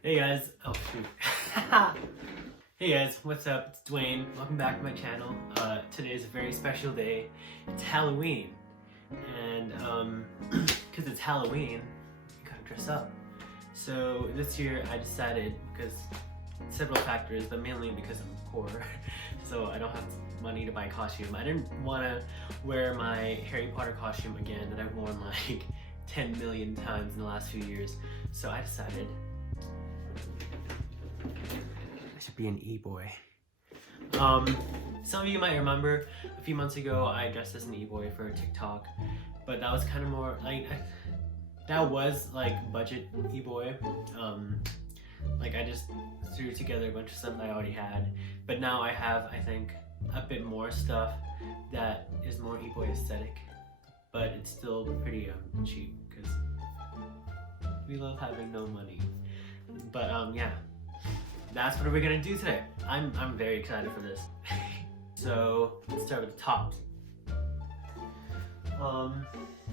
Hey guys, oh shoot. Hey guys, what's up? It's Dwayne. Welcome back to my channel. Today is a very special day. It's Halloween. And because it's Halloween, you gotta dress up. So this year I decided, because several factors, but mainly because I'm poor, so I don't have money to buy a costume. I didn't want to wear my Harry Potter costume again that I've worn like 10 million times in the last few years. So I decided I should be an Eboy. Some of you might remember a few months ago I dressed as an Eboy for TikTok, but that was kind of more like, that was like budget Eboy. Like I just threw together a bunch of stuff that I already had, but now I have, I think, a bit more stuff that is more Eboy aesthetic, but it's still pretty cheap because we love having no money. But yeah, that's what we're gonna do today. I'm very excited for this. So let's start with the tops.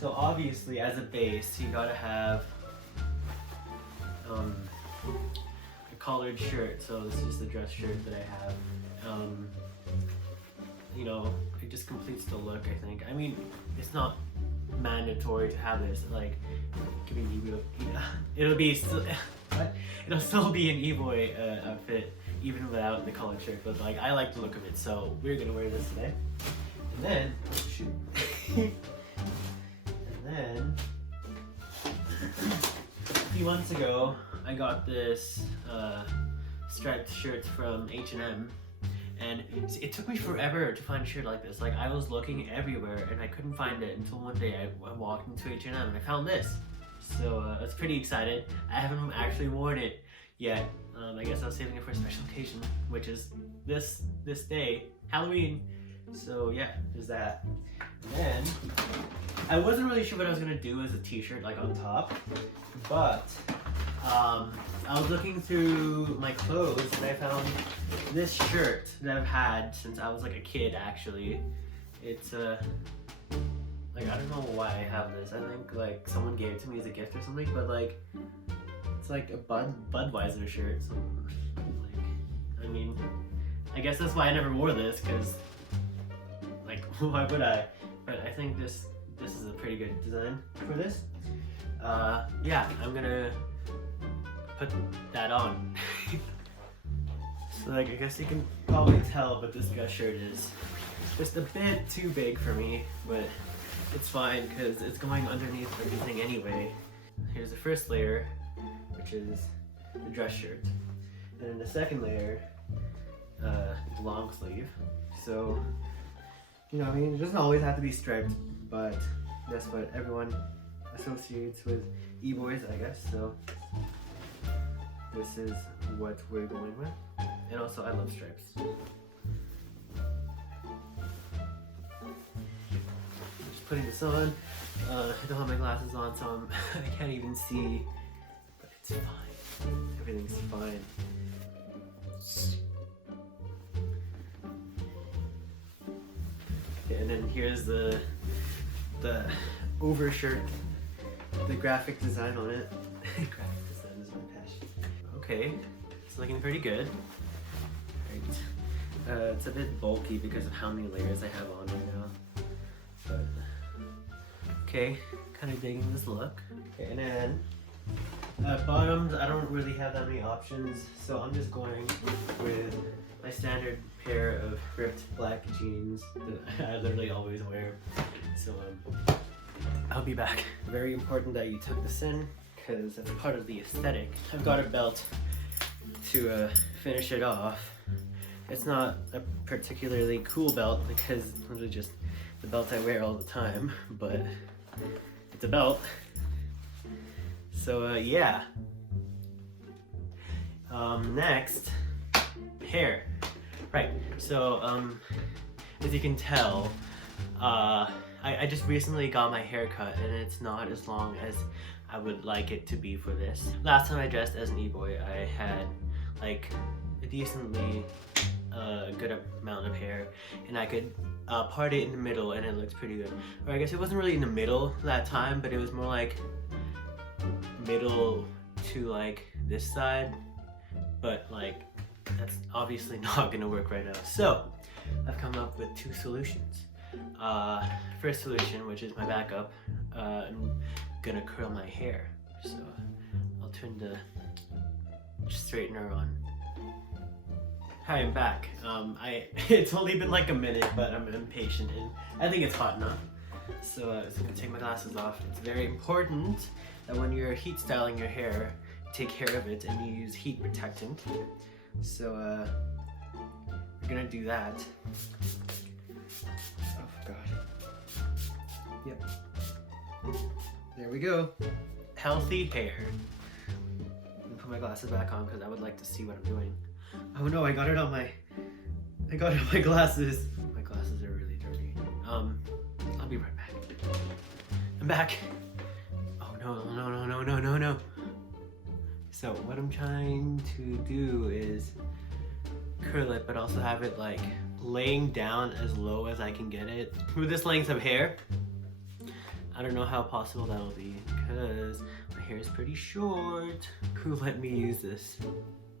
So obviously as a base you gotta have a collared shirt. So this is the dress shirt that I have. You know, it just completes the look, I think. I mean, it's not mandatory to have this. Like, it could be it'll be still, it'll still be an Eboy outfit even without the collared shirt. But like, I like the look of it, so we're gonna wear this today. And then, oh, shoot. And then a few months ago, I got this striped shirt from H&M, and it took me forever to find a shirt like this. Like, I was looking everywhere and I couldn't find it until one day I walked into H&M and I found this. So I was pretty excited. I haven't actually worn it yet. I guess I was saving it for a special occasion, which is this day, Halloween. So yeah, there's that. And then I wasn't really sure what I was gonna do as a t-shirt, like on top, but I was looking through my clothes and I found this shirt that I've had since I was like a kid, actually. It's like, I don't know why I have this. I think like someone gave it to me as a gift or something, but like, it's like a Budweiser shirt. So like, I mean, I guess that's why I never wore this, because like, why would I? But I think this is a pretty good design for this. Yeah, I'm gonna put that on. So like, I guess you can probably tell, but this guy's shirt is just a bit too big for me, but it's fine because it's going underneath everything anyway. Here's the first layer, which is the dress shirt, and then the second layer, long sleeve. So, you know, I mean, it doesn't always have to be striped, but that's what everyone associates with E-boys, I guess. So this is what we're going with. And also, I love stripes. Just putting this on. I don't have my glasses on, so I can't even see, but it's fine. Everything's fine. Okay, and then here's the overshirt, the graphic design on it. Graphic design is my passion. Okay, it's looking pretty good. Right. It's a bit bulky because of how many layers I have on right now. But okay, kind of digging this look. Okay, and then bottoms, I don't really have that many options, so I'm just going with my standard pair of ripped black jeans that I literally always wear. So I'll be back. Very important that you tuck this in, because that's part of the aesthetic. I've got a belt to finish it off. It's not a particularly cool belt because it's literally just the belt I wear all the time, but it's a belt. So yeah. Next, hair. Right, so as you can tell, I just recently got my hair cut and it's not as long as I would like it to be for this. Last time I dressed as an E-boy, I had like a decently good amount of hair, and I could part it in the middle and it looked pretty good. Or I guess it wasn't really in the middle that time, but it was more like middle to like this side, but like that's obviously not gonna work right now. So I've come up with two solutions. First solution, which is my backup, I'm gonna curl my hair. So I'll turn the straightener on. Hi, I'm back. It's only been like a minute, but I'm impatient and I think it's hot enough. So I'm just gonna take my glasses off. It's very important that when you're heat styling your hair, you take care of it and you use heat protectant. So we're gonna do that. Oh God. Yep. There we go. Healthy hair. I'm gonna put my glasses back on because I would like to see what I'm doing. Oh no, I got it on my glasses. My glasses are really dirty. I'll be right back. I'm back. Oh no. So what I'm trying to do is curl it, but also have it like laying down as low as I can get it. With this length of hair, I don't know how possible that'll be because my hair is pretty short. Who let me use this?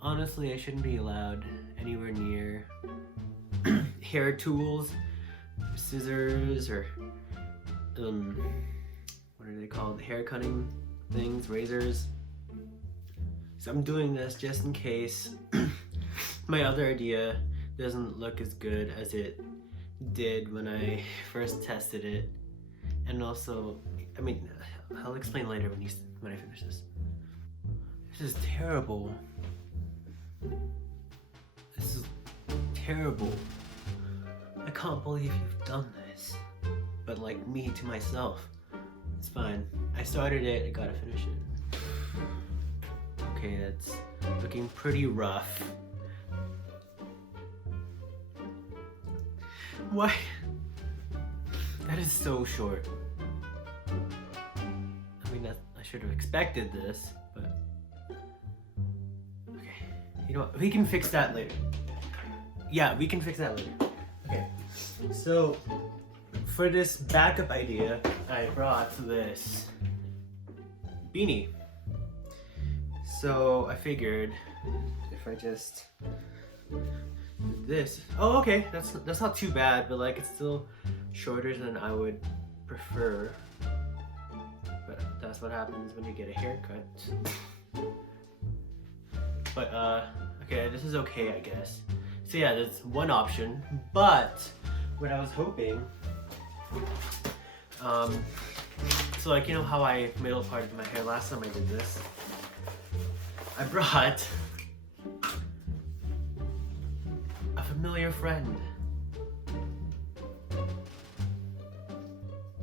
Honestly, I shouldn't be allowed anywhere near hair tools, scissors, or what are they called? Hair cutting things, razors. So I'm doing this just in case my other idea doesn't look as good as it did when I first tested it. And also, I mean, I'll explain later when I finish this. This is terrible. This is terrible. I can't believe you've done this. But like me to myself, it's fine. I started it, I gotta finish it. Okay, that's looking pretty rough. Why? That is so short. I mean, I should have expected this, but okay. You know what? We can fix that later. Yeah, we can fix that later. Okay. So for this backup idea, I brought this beanie. So I figured if I just do this. Oh, okay. That's not too bad, but like it's still shorter than I would prefer. But that's what happens when you get a haircut. But okay, this is okay, I guess. So yeah, that's one option. But what I was hoping, so like you know how I middle parted my hair last time I did this? I brought a familiar friend.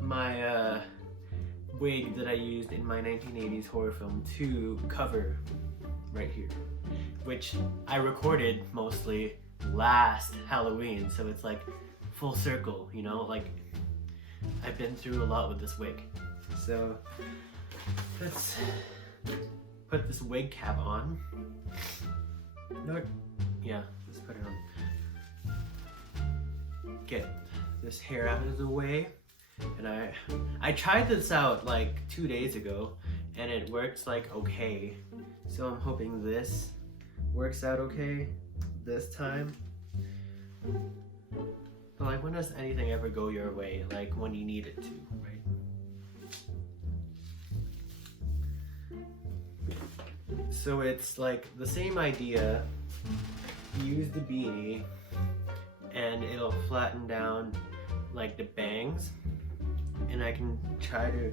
My wig that I used in my 1980s horror film to cover right here, which I recorded mostly last Halloween, so it's like full circle, you know, like I've been through a lot with this wig. So let's put this wig cap on. No, yeah, let's put it on. Get this hair out of the way. And I tried this out like 2 days ago and it works like okay. So I'm hoping this works out okay this time. But like when does anything ever go your way? Like when you need it to, right? So it's like the same idea. You use the beanie and it'll flatten down like the bangs. And I can try to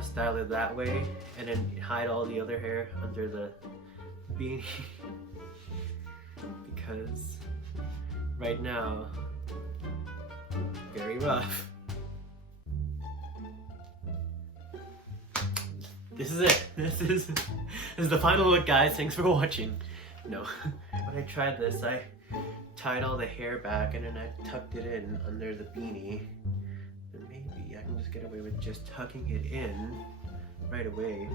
style it that way and then hide all the other hair under the beanie because right now very rough. This is it. This is the final look, guys. Thanks for watching. No, when I tried this, I tied all the hair back and then I tucked it in under the beanie. Maybe I can just get away with just tucking it in right away.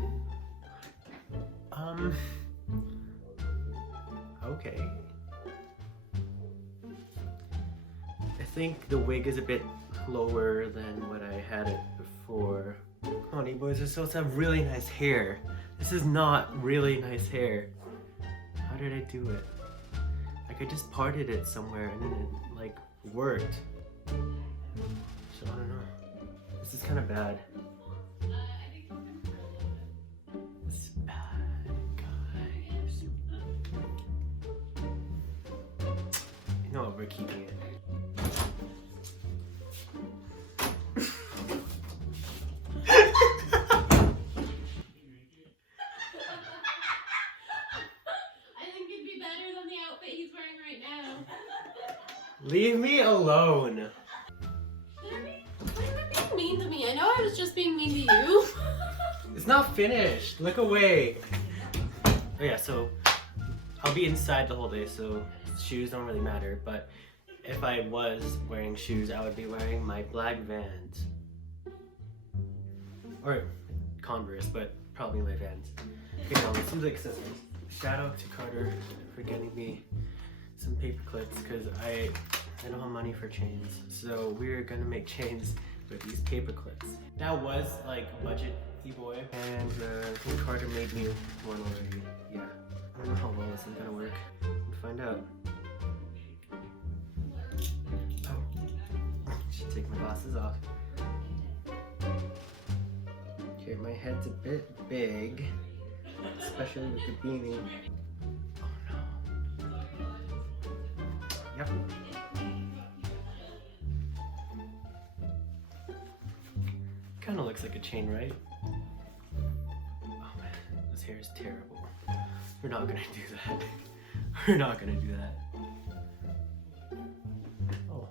Okay. I think the wig is a bit lower than what I had it before. Come on, Eboys, are supposed to have really nice hair. This is not really nice hair. How did I do it? Like I just parted it somewhere and then it like worked. So I don't know. This is kind of bad. This is bad, guys. You know what? We're keeping it. Leave me alone. Why are you being mean to me? I know I was just being mean to you. It's not finished. Look away. Oh yeah, so I'll be inside the whole day, so shoes don't really matter. But if I was wearing shoes, I would be wearing my black Vans. Or Converse, but probably my Vans. Okay, now let's do the accessories. Shout out to Carter for getting me some paper clips because I don't have money for chains, so we're gonna make chains with these paper clips. That was like budget Eboy, and I think Carter made me one already. Yeah, I don't know how well this is gonna work. We'll find out. Oh, should take my glasses off. Okay, my head's a bit big, especially with the beanie. Yep. Kind of looks like a chain, right? Oh man, this hair is terrible. We're not gonna do that. We're not gonna do that. Oh.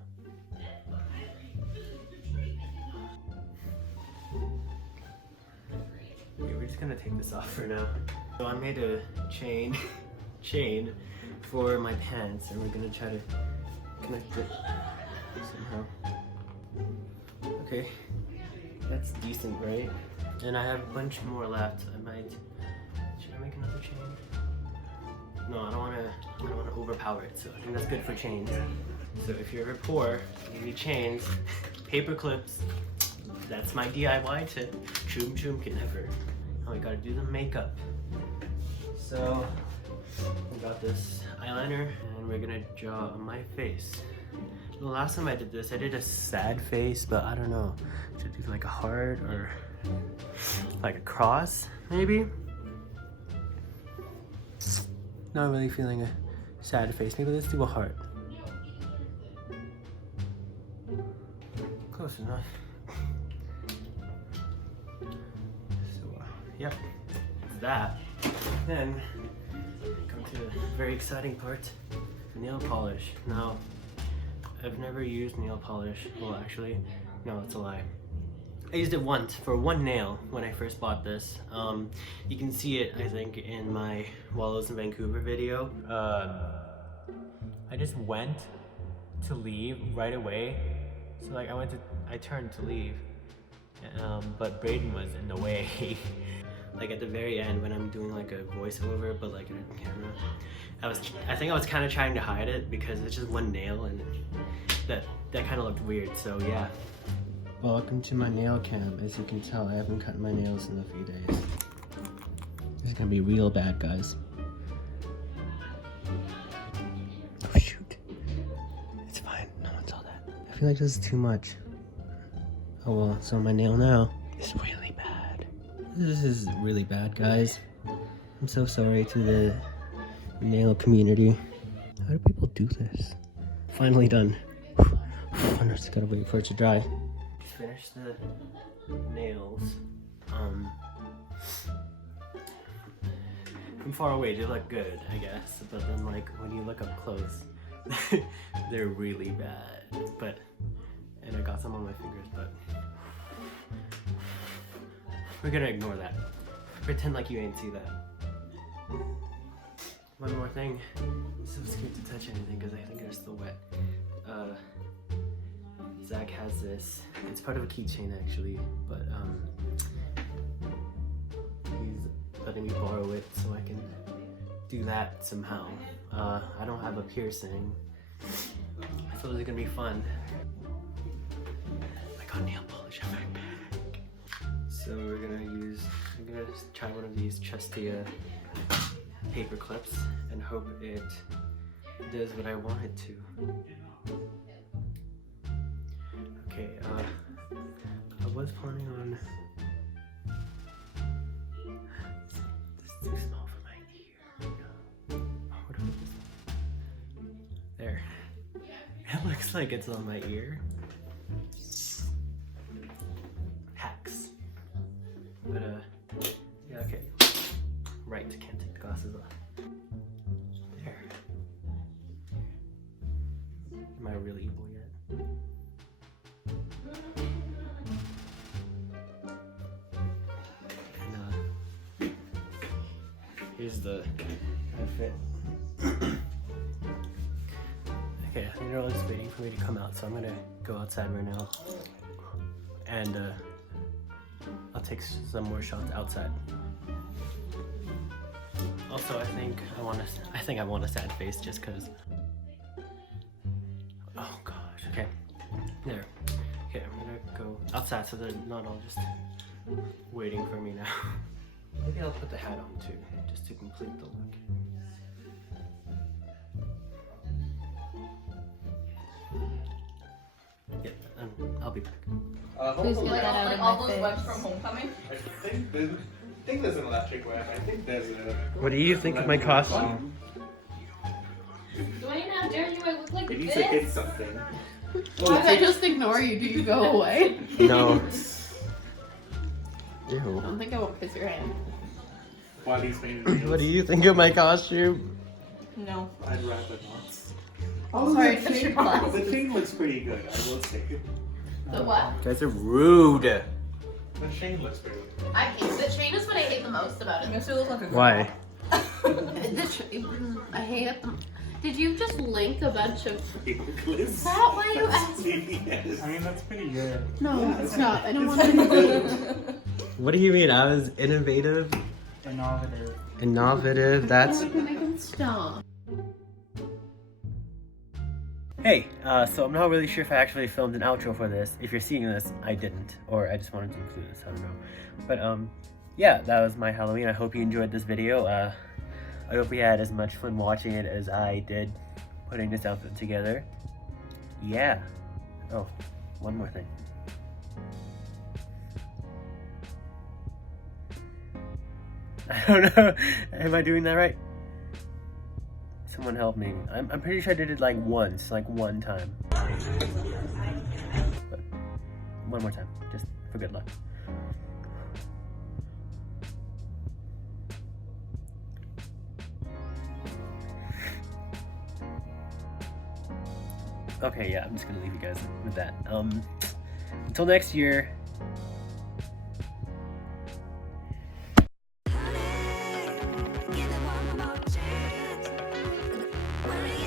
Okay, we're just gonna take this off for now. So I made a chain for my pants, and we're gonna try to connect it somehow. Okay, that's decent, right? And I have a bunch more left. Should I make another chain? No, I don't wanna overpower it, so I think that's good for chains. So if you're ever poor, you need chains, paper clips, that's my DIY tip. Choom choom can never. Now we gotta do the makeup. So, we got this eyeliner and we're gonna draw on my face. The last time I did this, I did a sad face, but I don't know. Should I do like a heart or like a cross, maybe? Not really feeling a sad face. Maybe let's do a heart. Close enough. So, yep, that. Then, come to the very exciting part, nail polish. Now, I've never used nail polish. Well, actually, no, that's a lie. I used it once for one nail when I first bought this. You can see it, I think, in my Wallows in Vancouver video. I just went to leave right away. So like I turned to leave, but Braden was in the way. Like at the very end when I'm doing like a voiceover, but like in a camera, I think I was kind of trying to hide it because it's just one nail and that kind of looked weird. So yeah. Welcome to my nail cam. As you can tell, I haven't cut my nails in a few days. This is gonna be real bad, guys. Oh shoot. It's fine, no one saw that. I feel like this is too much. Oh well, so my nail now is really bad. This is really bad, guys. I'm so sorry to the nail community. How do people do this? Finally done. I just gotta wait for it to dry. Finish the nails. From far away they look good, I guess, but then like when you look up close, they're really bad. And I got some on my fingers, but we're gonna ignore that. Pretend like you ain't see that. One more thing. It's so scared to touch anything because I think they're still wet. Zach has this. It's part of a keychain actually, but he's letting me borrow it so I can do that somehow. I don't have a piercing. I thought it was gonna be fun. I got nail polish on my back. So I'm gonna gonna try one of these trusty paper clips and hope it does what I want it to. Okay, I was planning on... This is too small for my ear. Oh, what is this? There. It looks like it's on my ear. Hacks. But, yeah, okay. Right, can't take the glasses off. There. Am I really evil yet? And, here's the outfit. Okay, I think they're all just waiting for me to come out, so I'm gonna go outside right now. And, I'll take some more shots outside. Also, I think I want a sad face just cause. Oh gosh. Okay. There. Okay, I'm gonna go outside so they're not all just waiting for me now. Maybe I'll put the hat on too, just to complete the look. Yeah, I'll be back. Please get that out of my all those face. webs from Homecoming? I think there's an electric web. I think there's a... What do you think of my costume? Dwayne, how dare you? I look like It needs to hit this. something. Why did I just ignore you? Do you go away? No. I Ew. don't think I won't kiss your hand. While he's painted What do you think of my costume? No. I'd rather not. Oh, sorry, the chain the chain looks pretty good, I will say. The what? You guys are rude. The chain looks pretty good. I hate the chain is what I hate the most about it. Makes you look like a Why? I hate it. Did you just link a bunch of... Is that why you asked? Yes. I mean, that's pretty good. No, it's not. I don't want to... What do you mean? I was innovative? Innovative. Innovative, that's... I can stop. Hey, so I'm not really sure if I actually filmed an outro for this. If you're seeing this, I didn't. Or I just wanted to include this, I don't know. But, yeah, that was my Halloween. I hope you enjoyed this video. I hope you had as much fun watching it as I did putting this outfit together. Yeah. Oh, one more thing. I don't know. Am I doing that right? Someone help me. I'm pretty sure I did it like once, like one time. But one more time, just for good luck. Okay, yeah, I'm just gonna leave you guys with that. Until next year. Give it one more chance. Worry